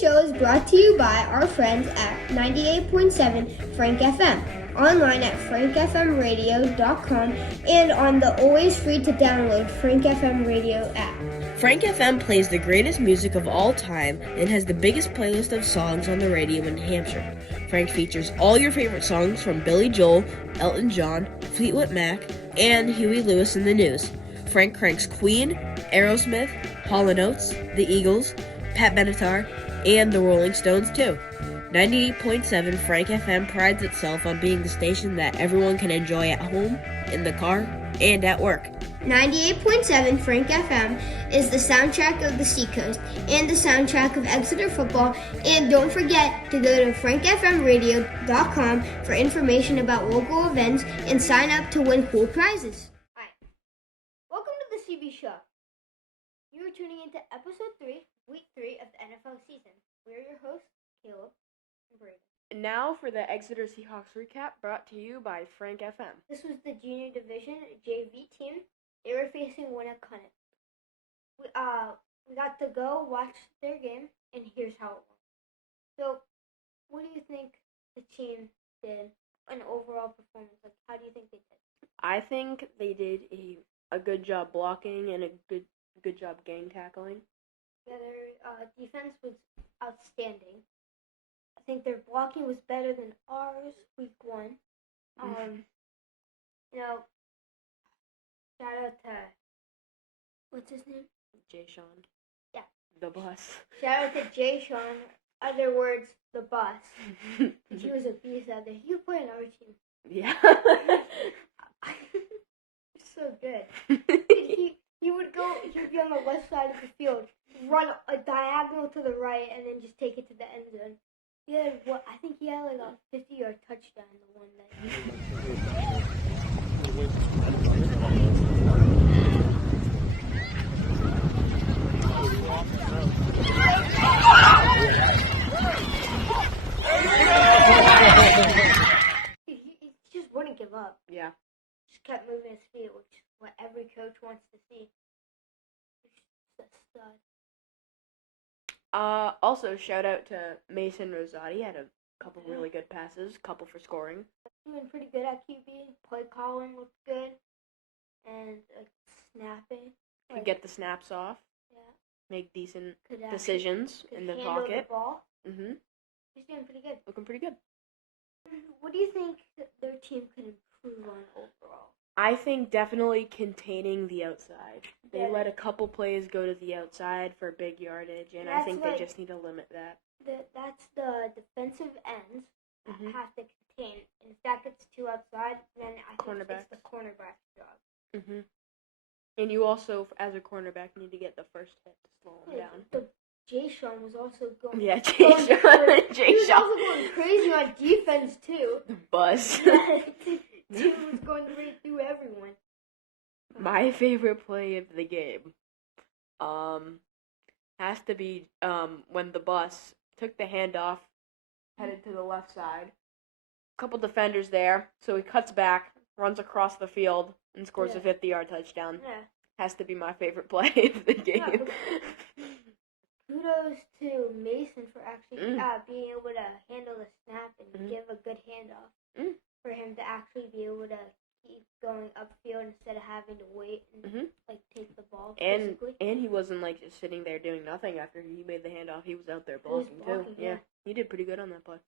show is brought to you by our friends at 98.7 FrankFM, online at frankfmradio.com, and on the always free to download FrankFM radio app. FrankFM plays the greatest music of all time and has the biggest playlist of songs on the radio in New Hampshire. Frank features all your favorite songs from Billy Joel, Elton John, Fleetwood Mac, and Huey Lewis and the News. Frank cranks Queen, Aerosmith, Hall & Oates, The Eagles, Pat Benatar, and the Rolling Stones too. 98.7 Frank FM prides itself on being the station that everyone can enjoy at home, in the car, and at work. 98.7 Frank FM is the soundtrack of the Seacoast and the soundtrack of Exeter football. And don't forget to go to frankfmradio.com for information about local events and sign up to win cool prizes. Hi. Welcome to the CB Show. You are tuning into episode 3, week 3 of the NFL season. We're your hosts, Caleb and Brayden. And now for the Exeter Seahawks recap brought to you by Frank FM. This was the Junior Division JV team. They were facing Winnicott. We got to go watch their game, and here's how it went. So, what do you think the team did? An overall performance, like how do you think they did? I think they did a good job blocking and a good job gang tackling. Yeah, their defense was outstanding. I think their blocking was better than ours week 1. Shout out to, what's his name? Jay Sean. Yeah. The bus. Shout out to Jay Sean, other words, the bus. He was a beast out there. He would play on our team. Yeah. So good. He would be on the left side of the field, run a diagonal to the right, and then just take it to the end zone. I think he had like a 50-yard touchdown, the one that he just wouldn't give up. Yeah. Just kept moving his feet, which is what every coach wants to see. He's a stud. Also, shout out to Mason Rosati. Had a couple really good passes, couple for scoring. Doing pretty good at QB. Play calling looked good. And snapping. Could get the snaps off. Yeah. Make decent decisions in the handle pocket. The ball. Mm-hmm. He's doing pretty good. Looking pretty good. What do you think their team could improve on overall? I think definitely containing the outside. They let a couple plays go to the outside for big yardage, and I think they just need to limit that. That's the defensive ends that have to contain. And if that gets too outside, then I think it's the cornerback's job. Mm-hmm. And you also, as a cornerback, need to get the first hit to slow him down. Jay Sean was also going. Yeah, Jay Sean. He was also going crazy on defense too. The bus. He was going right through everyone. My favorite play of the game, has to be when the bus took the handoff, headed to the left side. Couple defenders there, so he cuts back, runs across the field, and scores a 50-yard touchdown. Yeah. Has to be my favorite play of the game. Yeah, kudos to Mason for actually being able to handle the snap and give a good handoff for him to actually be able to keep going upfield instead of having to wait and take the ball. And he wasn't just sitting there doing nothing after he made the handoff. He was out there blocking too. Yeah, he did pretty good on that play.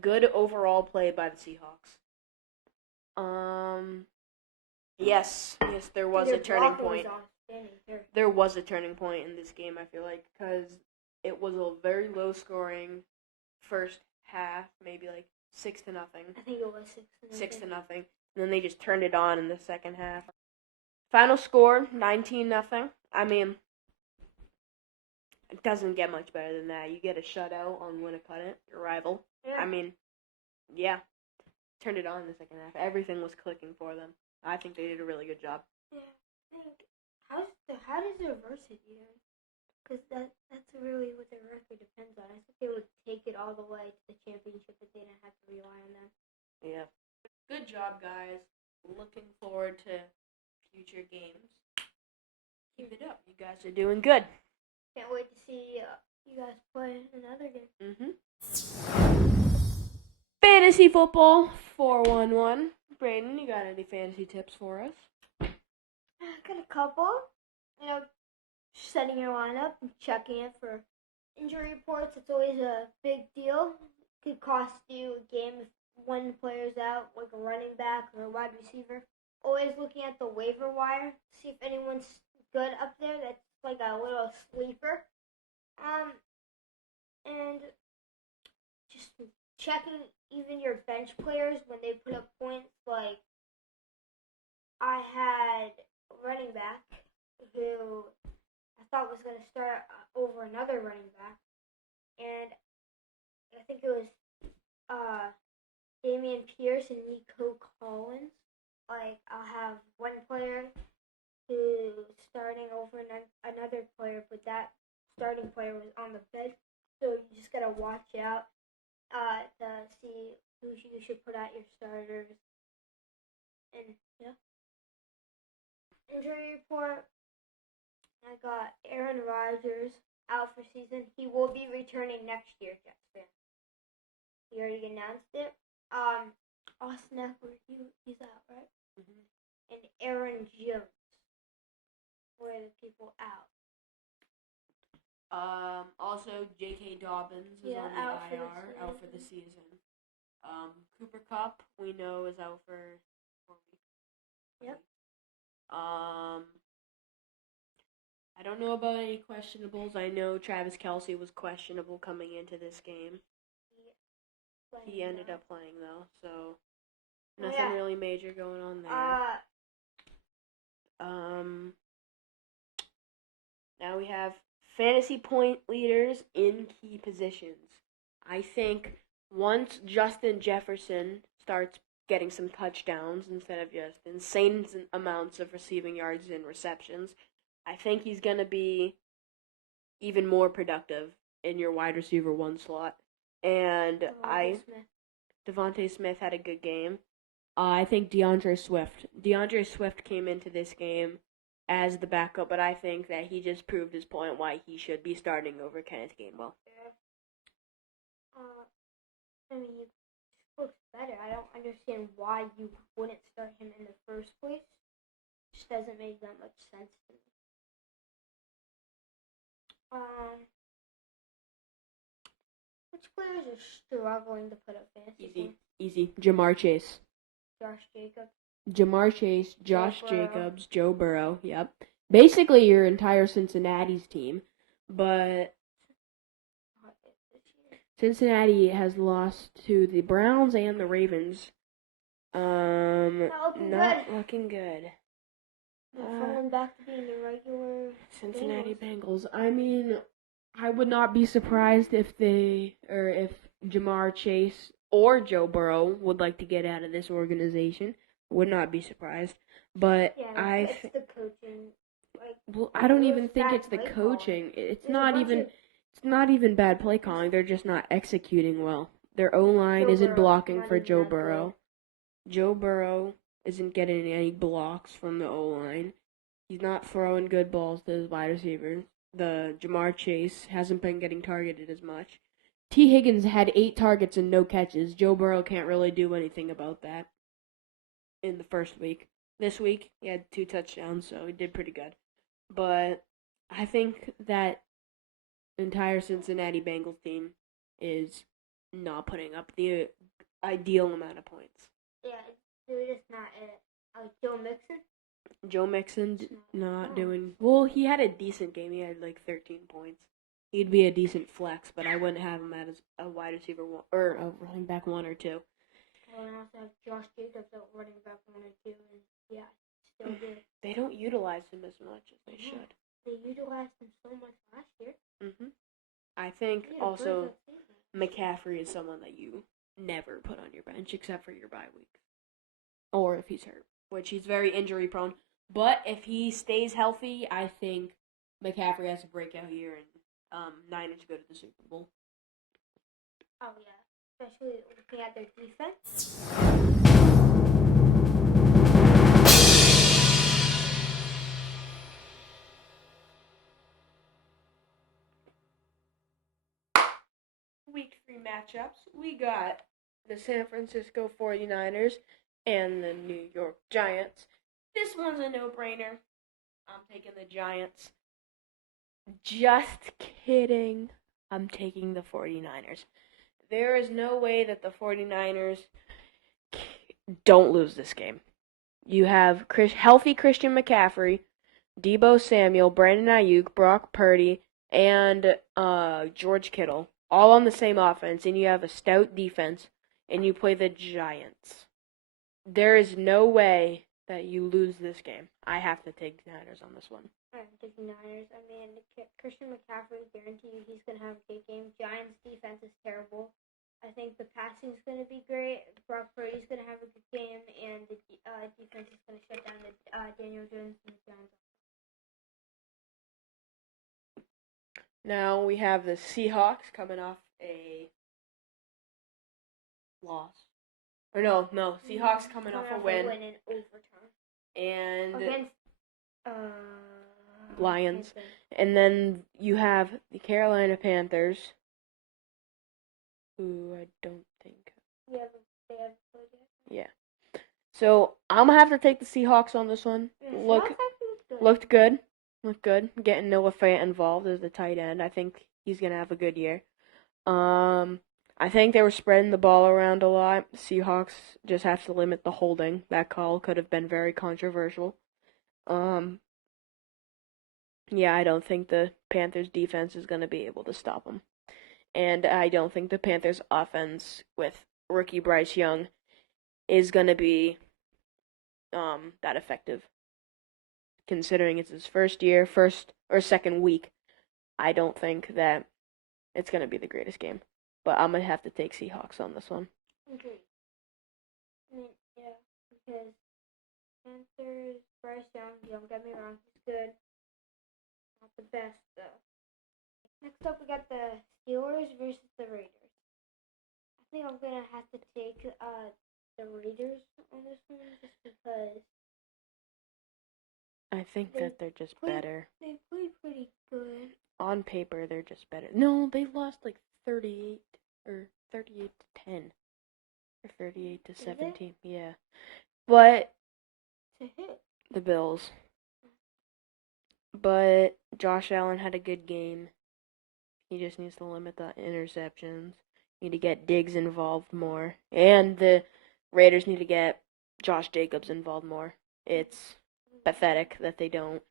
Good overall play by the Seahawks. Yes, there was a turning point. There was a turning point in this game, I feel like, because it was a very low-scoring first half, maybe 6-0. I think it was 6-0. 6-0. And then they just turned it on in the second half. Final score, 19-0. I mean, it doesn't get much better than that. You get a shutout on Winnicott, your rival. Yeah. I mean, yeah. Turned it on in the second half. Everything was clicking for them. I think they did a really good job. Yeah, I think how does their varsity do? Because that's really what their record depends on. I think they would take it all the way to the championship if they didn't have to rely on them. Yeah. Good job, guys. Looking forward to future games. Keep it up. You guys are doing good. Can't wait to see you guys play another game. Fantasy football 411. Brayden, you got any fantasy tips for us? I got a couple. Setting your lineup and checking it for injury reports. It's always a big deal. It could cost you a game if one player's out, like a running back or a wide receiver. Always looking at the waiver wire, see if anyone's good up there. That's like a little sleeper. And just checking even your bench players when they put up points. Like, I had a running back who I thought was going to start over another running back, and I think it was Damian Pierce and Nico Collins. Like, I'll have one player who's starting over another player, but that starting player was on the bench, so you just got to watch out to see who you should put out your starters. And, yeah. Injury report. I got Aaron Rodgers out for season. He will be returning next year, Jets fan. He already announced it. Austin Eckler, he's out, right? Mm-hmm. And Aaron Jones were the people out. Also, J.K. Dobbins is on the IR, out for the season. Cooper Kupp, we know, is out for 4 weeks. Yep. I don't know about any questionables. I know Travis Kelce was questionable coming into this game. He ended up playing, though, so nothing really major going on there. Now we have fantasy point leaders in key positions. I think once Justin Jefferson starts getting some touchdowns instead of just insane amounts of receiving yards and receptions, I think he's going to be even more productive in your wide receiver 1 slot. And Devontae Smith had a good game. I think DeAndre Swift came into this game as the backup, but I think that he just proved his point why he should be starting over Kenneth Gainwell. He looks better. I don't understand why you wouldn't start him in the first place. It just doesn't make that much sense to me. Which players are struggling to put up fantasy points? Easy. Jamar Chase. Josh Jacobs, Joe Burrow. Yep. Basically your entire Cincinnati's team, but Cincinnati has lost to the Browns and the Ravens. Not looking good. Falling back to being the regular Cincinnati Bengals. I mean, I would not be surprised if Jamar Chase or Joe Burrow would like to get out of this organization. Would not be surprised. But it's the coaching. I don't even think it's the coaching. It's not even bad play calling. They're just not executing well. Their O-line isn't blocking for Joe Burrow. Joe Burrow isn't getting any blocks from the O-line. He's not throwing good balls to his wide receivers. The Jamar Chase hasn't been getting targeted as much. T. Higgins had 8 targets and no catches. Joe Burrow can't really do anything about that in the first week. This week, he had 2 touchdowns, so he did pretty good. But I think that entire Cincinnati Bengals team is not putting up the ideal amount of points. Yeah, they're just not it. Joe Mixon? Joe Mixon not doing... Well, he had a decent game. He had like 13 points. He'd be a decent flex, but I wouldn't have him as a wide receiver 1 or a running back 1 or 2. Well, and also have Josh Jacobs at running back 1 or 2, and still good. They don't utilize him as much as they should. They utilized him so much last year. I think also McCaffrey is someone that you never put on your bench except for your bye week. Or if he's hurt, which he's very injury prone. But if he stays healthy, I think McCaffrey has a breakout year and Niners go to the Super Bowl. Oh, yeah. Especially looking at their defense. matchups, we got the San Francisco 49ers and the New York Giants. This one's a no-brainer. I'm taking the Giants. Just kidding. I'm taking the 49ers. There is no way that the 49ers don't lose this game. You have healthy Christian McCaffrey, Deebo Samuel, Brandon Ayuk, Brock Purdy, and George Kittle, all on the same offense, and you have a stout defense, and you play the Giants. There is no way that you lose this game. I have to take the Niners on this one. I'm taking Niners. I mean, Christian McCaffrey, guarantee you he's going to have a good game. Giants' defense is terrible. I think the passing is going to be great. Brock Purdy's going to have a good game, and the defense is going to shut down the Daniel Jones and the Giants. Now we have the Seahawks coming off a loss. Or no, Seahawks coming off a win. In overtime. And against Lions. And then you have the Carolina Panthers, who I don't think. They have played yet. Yeah. So I'm gonna have to take the Seahawks on this one. Looked good. Getting Noah Fant involved as the tight end. I think he's gonna have a good year. I think they were spreading the ball around a lot. Seahawks just have to limit the holding. That call could have been very controversial. Yeah, I don't think the Panthers defense is going to be able to stop them. And I don't think the Panthers offense with rookie Bryce Young is going to be that effective. Considering it's his first or second week, I don't think that it's going to be the greatest game. But I'm going to have to take Seahawks on this one. Okay. I mean, yeah, because Panthers, Bryce Young, don't get me wrong, he's good. Not the best, though. Next up, we got the Steelers versus the Raiders. I think I'm going to have to take the Raiders on this one just because I think that they're just better. They played pretty good. On paper, they're just better. No, they lost like 38 to 10 or 38 to 17. Yeah, but to hit the Bills. But Josh Allen had a good game. He just needs to limit the interceptions. Need to get Diggs involved more, and the Raiders need to get Josh Jacobs involved more. It's pathetic that they don't,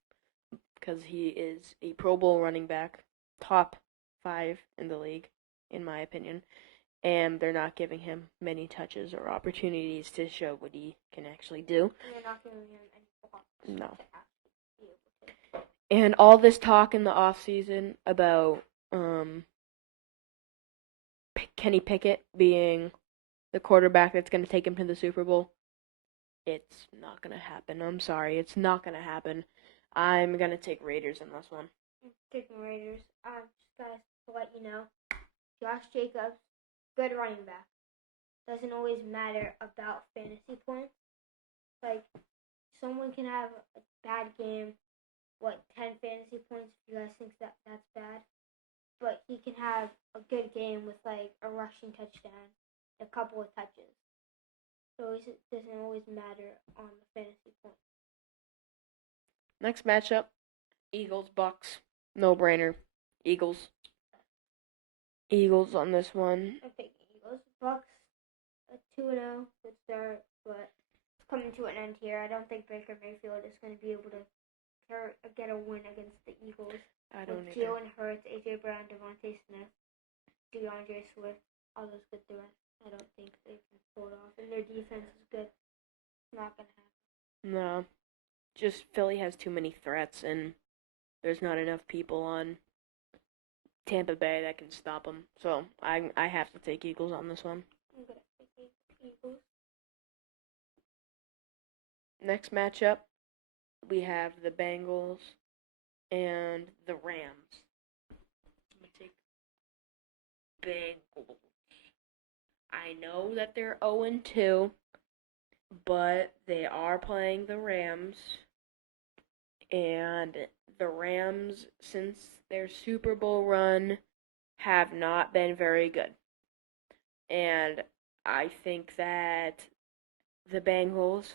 because he is a Pro Bowl running back, top 5 in the league, in my opinion, and they're not giving him many touches or opportunities to show what he can actually do. And they're not giving him any blocks. No. And all this talk in the offseason about Kenny Pickett being the quarterback that's going to take him to the Super Bowl, it's not going to happen. I'm sorry. It's not going to happen. I'm going to take Raiders in this one. Taking Raiders. Just guys, to let you know, Josh Jacobs, good running back. Doesn't always matter about fantasy points. Like, someone can have a bad game, 10 fantasy points if you guys think that's bad. But he can have a good game with, a rushing touchdown, a couple of touches. So it doesn't always matter on the fantasy points. Next matchup, Eagles-Bucks. No-brainer. Eagles on this one. I'm taking Eagles. Bucks, a 2-0 good start, but it's coming to an end here. I don't think Baker Mayfield is going to be able to get a win against the Eagles. I don't either. Jalen Hurts, A.J. Brown, Devontae Smith, DeAndre Swift, all those good threats. I don't think they can pull it off. And their defense is good. It's not going to happen. No. Just Philly has too many threats, and there's not enough people on Tampa Bay that can stop them. So I have to take Eagles on this one. I'm going to take Eagles. Next matchup, we have the Bengals and the Rams. I'm going to take Bengals. I know that they're 0-2, but they are playing the Rams. And the Rams, since their Super Bowl run, have not been very good. And I think that the Bengals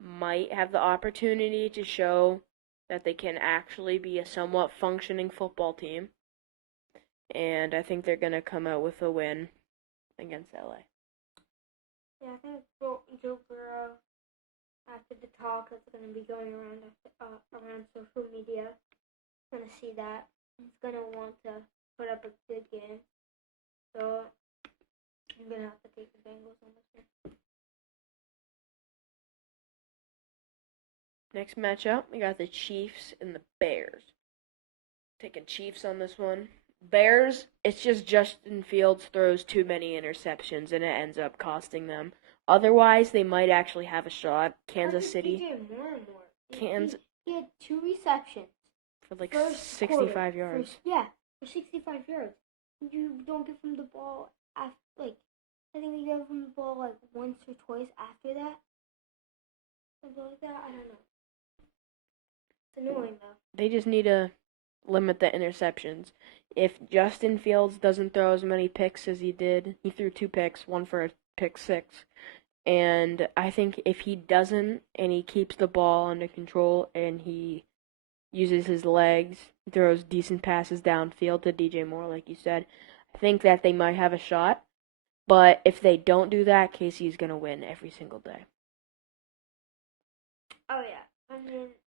might have the opportunity to show that they can actually be a somewhat functioning football team. And I think they're going to come out with a win against LA. Yeah, I think Joe Burrow, after the talk that's going to be going around around social media, is going to see that. He's going to want to put up a good game. So I'm going to have to take the Bengals on this one. Next matchup, we got the Chiefs and the Bears. Taking Chiefs on this one. Bears, it's just Justin Fields throws too many interceptions and it ends up costing them. Otherwise, they might actually have a shot. Kansas City. DJ more and more. Kansas. He had 2 receptions. For like 65 yards. For 65 yards. You don't give him the ball after, I think you give him the ball once or twice after that. Something like that. I don't know. It's annoying though. They just need to limit the interceptions. If Justin Fields doesn't throw as many picks as he did, he threw 2 picks, one for a pick 6. And I think if he doesn't, and he keeps the ball under control, and he uses his legs, throws decent passes downfield to DJ Moore, like you said, I think that they might have a shot. But if they don't do that, Casey's going to win every single day. Oh, yeah.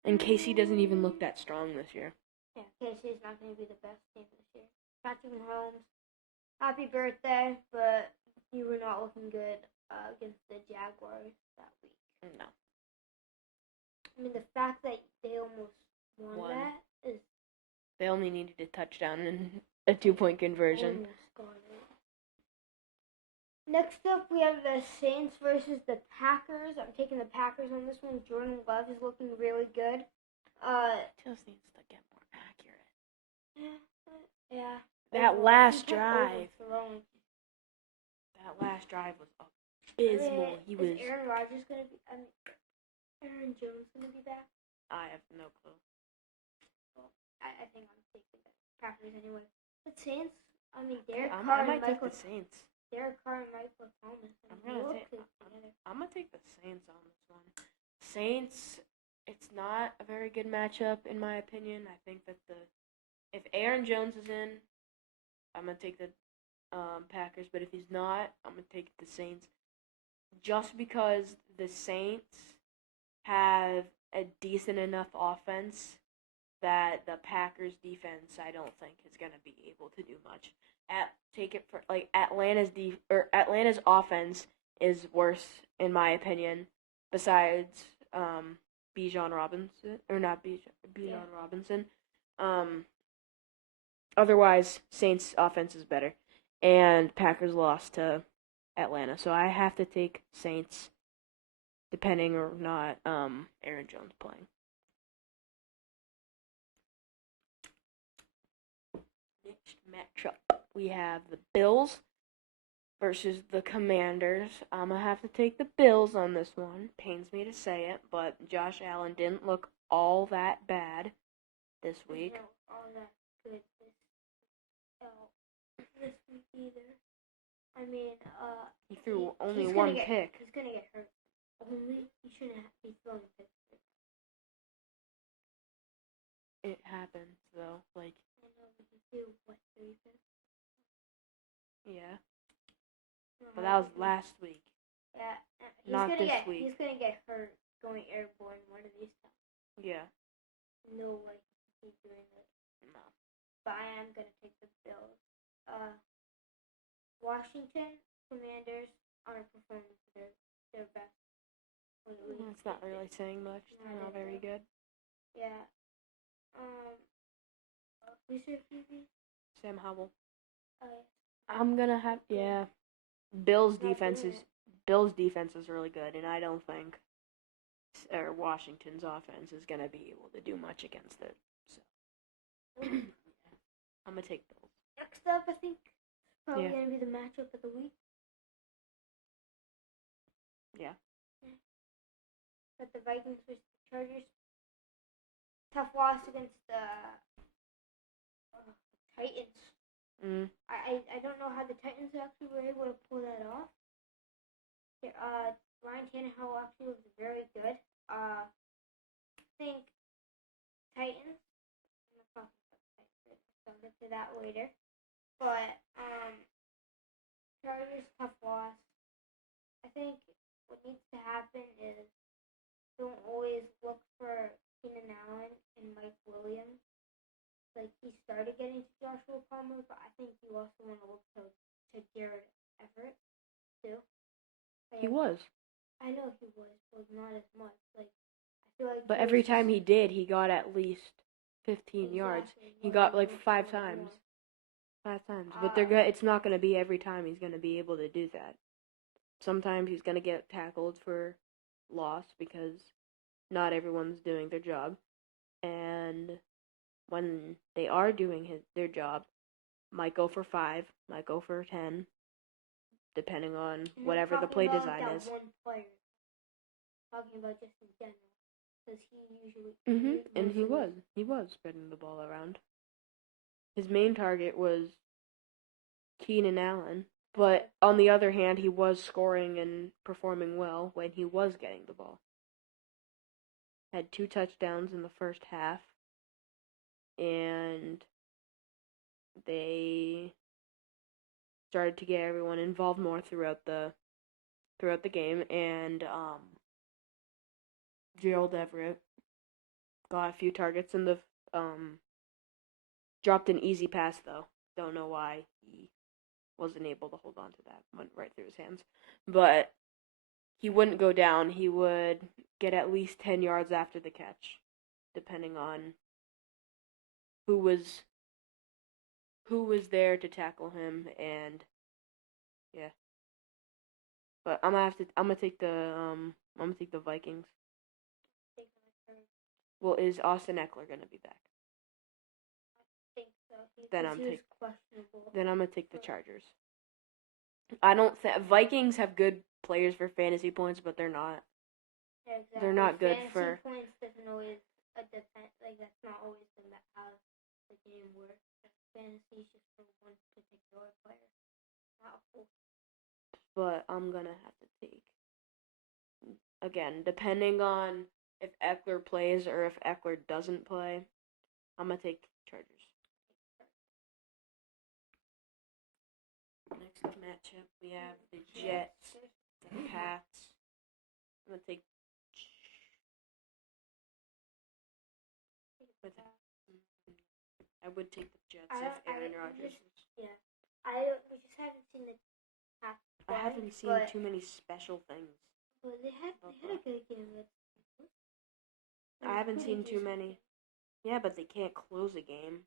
And Casey doesn't even look that strong this year. Yeah, Casey's not going to be the best team this year. Patrick Mahomes, happy birthday, but you were not looking good against the Jaguars that week. No. I mean, the fact that they almost won that is... They only needed a touchdown and a 2-point conversion. Almost got it. Next up, we have the Saints versus the Packers. I'm taking the Packers on this one. Jordan Love is looking really good. Just needs to get more accurate. Yeah. That last drive was abysmal. Is Aaron Rodgers going to be... Aaron Jones going to be back? I have no clue. Well, I think I'm taking the Packers anyway. The Saints, Derek I Carr might and take the Saints. Derek Carr and Michael Thomas. I'm gonna take the Saints on this one. Saints, it's not a very good matchup in my opinion. I think that if Aaron Jones is in, I'm gonna take the Packers. But if he's not, I'm gonna take the Saints. Just because the Saints have a decent enough offense that the Packers defense, I don't think, is gonna be able to do much. Atlanta's offense is worse in my opinion. Besides Bijan Robinson Robinson. Otherwise, Saints offense is better, and Packers lost to Atlanta, so I have to take Saints, depending or not Aaron Jones playing. Next matchup, we have the Bills versus the Commanders. I'm going to have to take the Bills on this one. Pains me to say it, but Josh Allen didn't look all that bad this week. No, all that good this week either. He threw only one pick. He's going to get hurt. He shouldn't be throwing picks. It happens, though. I know, but he threw, 3 picks? Yeah. But that was last week. Yeah. Not this week. He's going to get hurt going airborne one of these times. Yeah. No way he's doing it. No. But I am going to take the Bills. Washington Commanders aren't performing to their best. That's not really saying much. They're not very good. Yeah. Who's your QB? Sam Howell. Oh, I'm gonna have Bills defense is really good, and I don't think Washington's offense is gonna be able to do much against it. So I'm gonna take Bills. Next up, I think probably gonna be the matchup of the week. Yeah. Got the Vikings versus the Chargers. Tough loss against the Titans. I don't know how the Titans actually were able to pull that off. Ryan Tannehill actually was very good. I think Titans. I'll get to that later. But Chargers tough loss. I think what needs to happen is don't always look for Keenan Allen and Mike Williams. Like he started getting to Joshua Palmer, but I think you also want to look to Garrett Everett too. Like, He was. I know he was not as much. Like I feel like. But every time he did, he got at least 15 yards. He got like 5 times. 5 times. But it's not going to be every time he's going to be able to do that. Sometimes he's going to get tackled for loss because not everyone's doing their job. And when they are doing their job, might go for 5, might go for 10, depending on whatever the play design is. One player. Talking about just in general. Because he usually... And he was spreading the ball around. His main target was Keenan Allen, but on the other hand, he was scoring and performing well when he was getting the ball. Had 2 touchdowns in the first half, and they started to get everyone involved more throughout the game, and Gerald Everett got a few targets in the dropped an easy pass though. Don't know why he wasn't able to hold on to that. Went right through his hands. But he wouldn't go down. He would get at least 10 yards after the catch, depending on who was there to tackle him, and yeah. But I'm gonna take the Vikings. Well, is Austin Eckler gonna be back? I think so. Then I'm gonna take the So- Chargers. I don't think Vikings have good players for fantasy points, but they're not. Yeah, exactly. They're not good fantasy for points. Doesn't always a defense. Like that's not always how the game works. Fantasy is just for one particular player, not a full. But I'm gonna have to take, again, depending on if Eckler plays or if Eckler doesn't play, I'm gonna take Chargers. Next matchup, we have the Jets and the Pats. I'm gonna take. I would take the Jets if Aaron Rodgers was. Yeah, we just haven't seen the Pats. I haven't seen too many special things. But they had a good game. I haven't seen too many. Yeah, but they can't close a game.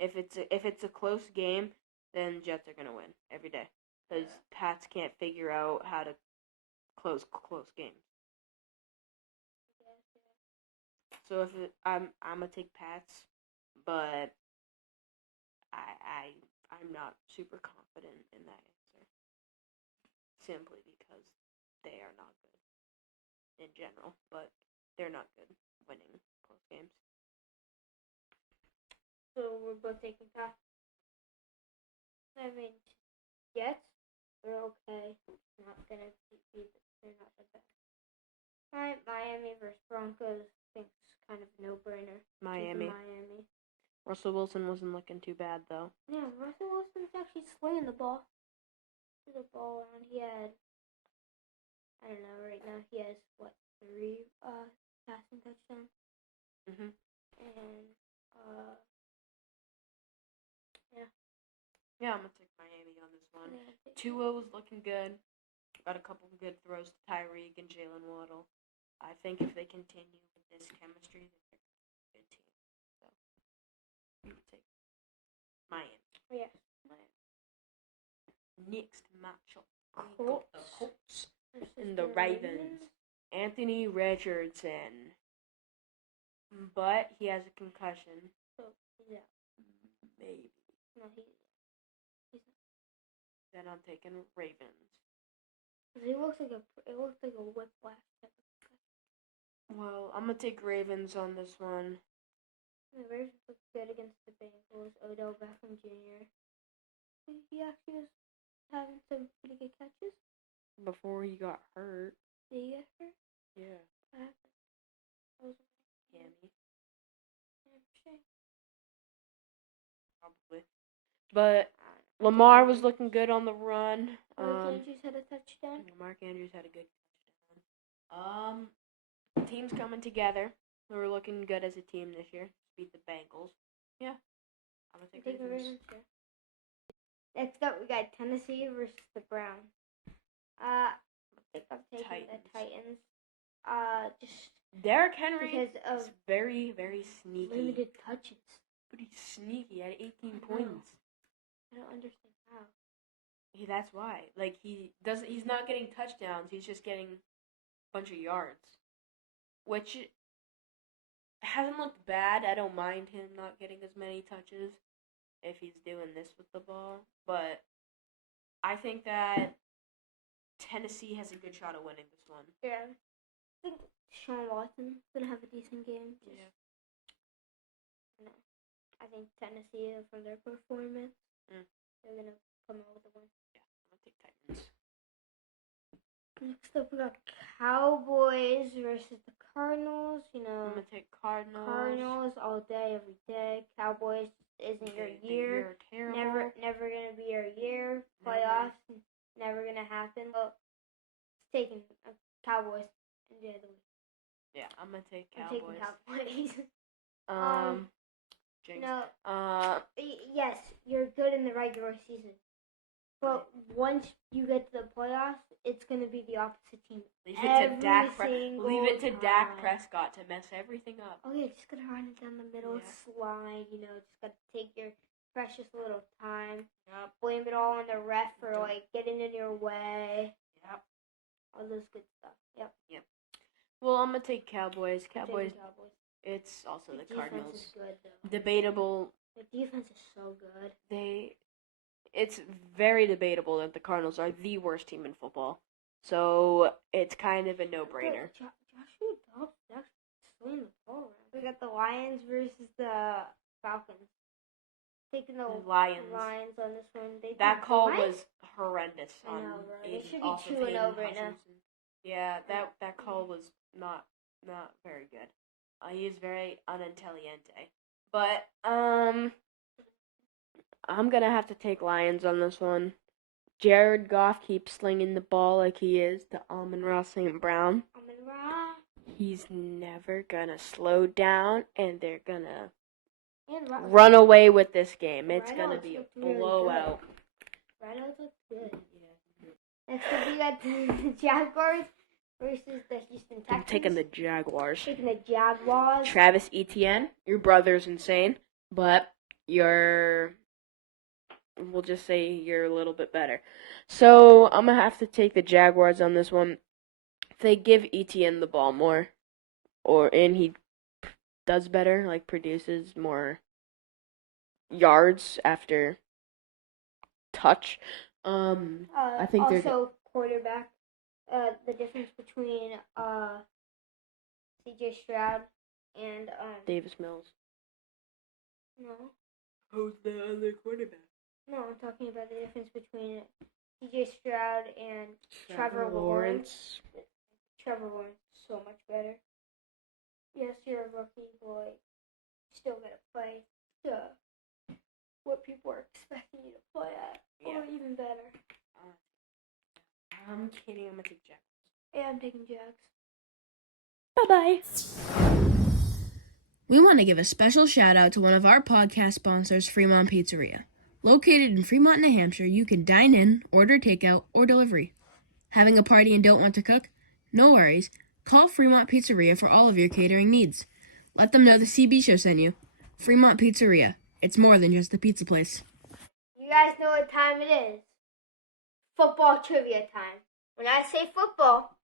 If it's a close game, then Jets are gonna win every day because Pats can't figure out how to close games. So I'm gonna take Pats, but I'm not super confident in that answer. Simply because they are not good in general, but they're not good winning close games. So we're both taking Pats. I mean, Jets are okay. Not gonna be. They're not that bad. Miami versus Broncos. I think it's kind of a no-brainer. Miami. Russell Wilson wasn't looking too bad though. Yeah, Russell Wilson's actually slinging the ball. The ball around. He had. I don't know. Right now he has 3 passing touchdowns. And yeah, I'm gonna take Miami on this one. Yeah, Tua was looking good. Got a couple of good throws to Tyreek and Jalen Waddle. I think if they continue with this chemistry, they're a good team. So we would take Miami. Yes, Miami. Next matchup, Colts. we got the Colts and the Ravens. Anthony Richardson, but he has a concussion. So he's out. Maybe. No, he's not. Then I'm taking Ravens. It looks like a whiplash type of concussion. Well, I'm gonna take Ravens on this one. The Ravens look good against the Bengals. Odell Beckham Jr. He actually was having some pretty good catches. Before he got hurt. Did he get hurt? Yeah. What happened? Hammy. Hamstring. Probably. But Lamar was looking good on the run. Mark Andrews had a touchdown. Mark Andrews had a good touchdown. Team's coming together. We're looking good as a team this year. Beat the Bengals. Yeah. I'm gonna take Ravens. Next up, we got Tennessee versus the Browns. I think I'm taking the Titans. Just Derrick Henry because of is very, very sneaky. limited touches. But he's sneaky at 18 points. I don't understand how. That's why. Like he's not getting touchdowns. He's just getting a bunch of yards, which hasn't looked bad. I don't mind him not getting as many touches if he's doing this with the ball. But I think that Tennessee has a good shot of winning this one. Yeah. I think Sean Watson's going to have a decent game. Yeah. No. I think Tennessee, from their performance, they're going to come out with a win. Yeah, I'm going to take Titans. Next up, we got Cowboys versus the Cardinals. I'm going to take Cardinals. Cardinals all day, every day. Cowboys isn't your year. Terrible. Never going to be your year. Playoffs, never going to happen. Well, it's taking Cowboys. Enjoy the week. Yeah, I'm going to take Cowboys. I'm taking Cowboys. Jinx. No. Yes, you're good in the regular season. But once you get to the playoffs, it's going to be the opposite team. Leave it to Dak Prescott to mess everything up. Oh, yeah, just going to run it down the middle, slide, just got to take your precious little time. Yep. Blame it all on the ref for, getting in your way. Yep. All those good stuff. Yep. Well, I'm going to take Cowboys. Cowboys. It's also the Cardinals. Defense is good, though. Debatable. The defense is so good. It's very debatable that the Cardinals are the worst team in football. So it's kind of a no-brainer. Joshua Dobbs is actually swinging the ball around. We got the Lions versus the Falcons. Taking the Lions on this one. That call was horrendous. I know, right? They should be 2-0 right now. Yeah, that call was not very good. He is very unintelligente. But, I'm going to have to take Lions on this one. Jared Goff keeps slinging the ball like he is to Amon-Ra St. Brown. Amon-Ra. He's never going to slow down, and they're going to run away with this game. It's going to be a blowout. Reynolds looks good. Yeah. Next up, we got the Jaguars versus the Houston Texans. I'm taking the Jaguars. Travis Etienne, your brother's insane, but we'll just say you're a little bit better. So I'm going to have to take the Jaguars on this one. If they give Etienne the ball more, and he does better, produces more yards after touch, I think also quarterback. The difference between C.J. Stroud and Davis Mills. No. Who's the other quarterback? No, I'm talking about the difference between C.J. Stroud and Trevor Lawrence. Trevor Lawrence is so much better. Yes, you're a rookie, boy. Still gotta play what people are expecting you to play at, or even better. I'm kidding. I'm gonna take Jags. Yeah, I'm taking Jags. Bye-bye. We want to give a special shout out to one of our podcast sponsors, Fremont Pizzeria. Located in Fremont, New Hampshire, you can dine in, order takeout, or delivery. Having a party and don't want to cook? No worries. Call Fremont Pizzeria for all of your catering needs. Let them know the CB Show sent you. Fremont Pizzeria. It's more than just a pizza place. You guys know what time it is. Football trivia time. When I say football,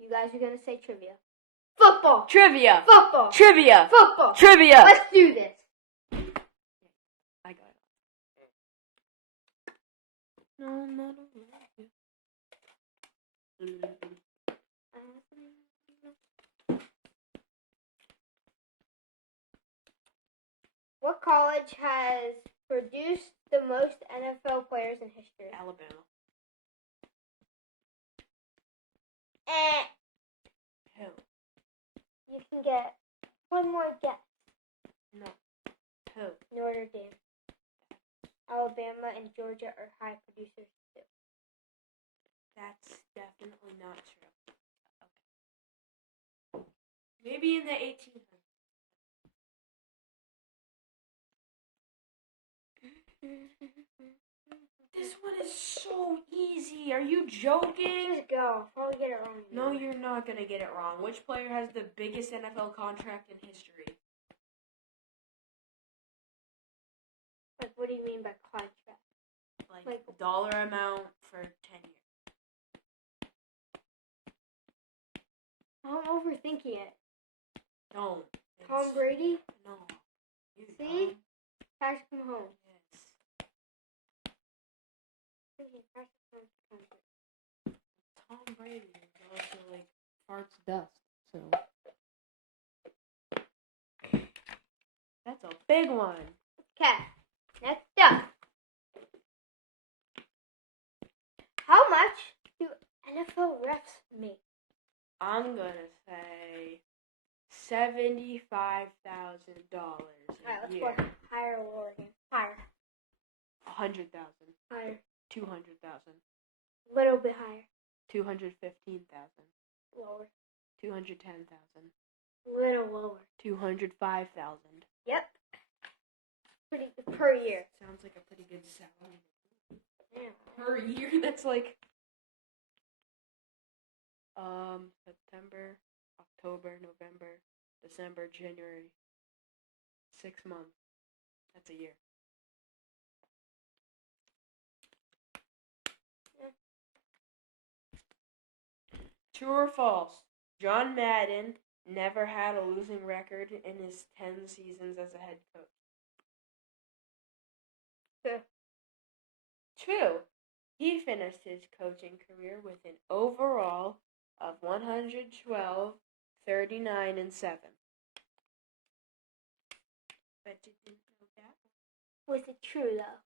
you guys are going to say trivia. Football. Trivia. Football. Trivia. Football. Trivia. Let's do this. I got it. No. What college has produced the most NFL players in history? Alabama. Who? You can get one more guess. No. Who? Notre Dame. Alabama and Georgia are high producers too. That's definitely not true. Okay. Maybe in the 1800s. This one is so easy. Are you joking? Just go. I'll probably get it wrong. No, you're not going to get it wrong. Which player has the biggest NFL contract in history? Like, what do you mean by contract? Like dollar amount for 10 years. I'm overthinking it. Don't. Tom Brady? No. See? Patrick Mahomes. Yes. Tom Brady is also like farts dust, so that's a big one. Okay, next up. How much do NFL refs make? I'm gonna say $75,000 a Alright, year. let's go higher or lower again. Higher. 100,000. Higher. 200,000. A little bit higher. 215,000. Lower. 210,000. A little lower. 205,000. Yep. Pretty per year. Sounds like a pretty good salary. Yeah. Per year, that's like September, October, November, December, January. 6 months. That's a year. Yeah. True or false? John Madden never had a losing record in his 10 seasons as a head coach. True. True. He finished his coaching career with an overall of 112, 39, and 7. Bet you didn't know that. Was it true though?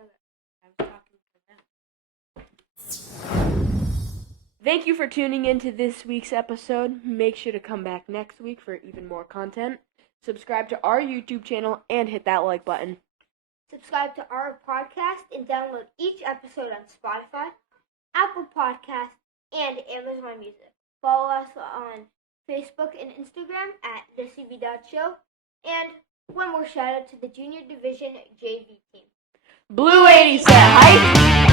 Okay. I was talking for them. Thank you for tuning into this week's episode. Make sure to come back next week for even more content. Subscribe to our YouTube channel and hit that like button. Subscribe to our podcast and download each episode on Spotify, Apple Podcasts, and Amazon Music. Follow us on Facebook and Instagram at thecb.show. And one more shout out to the Junior Division JV team. Blue 80 set, hype!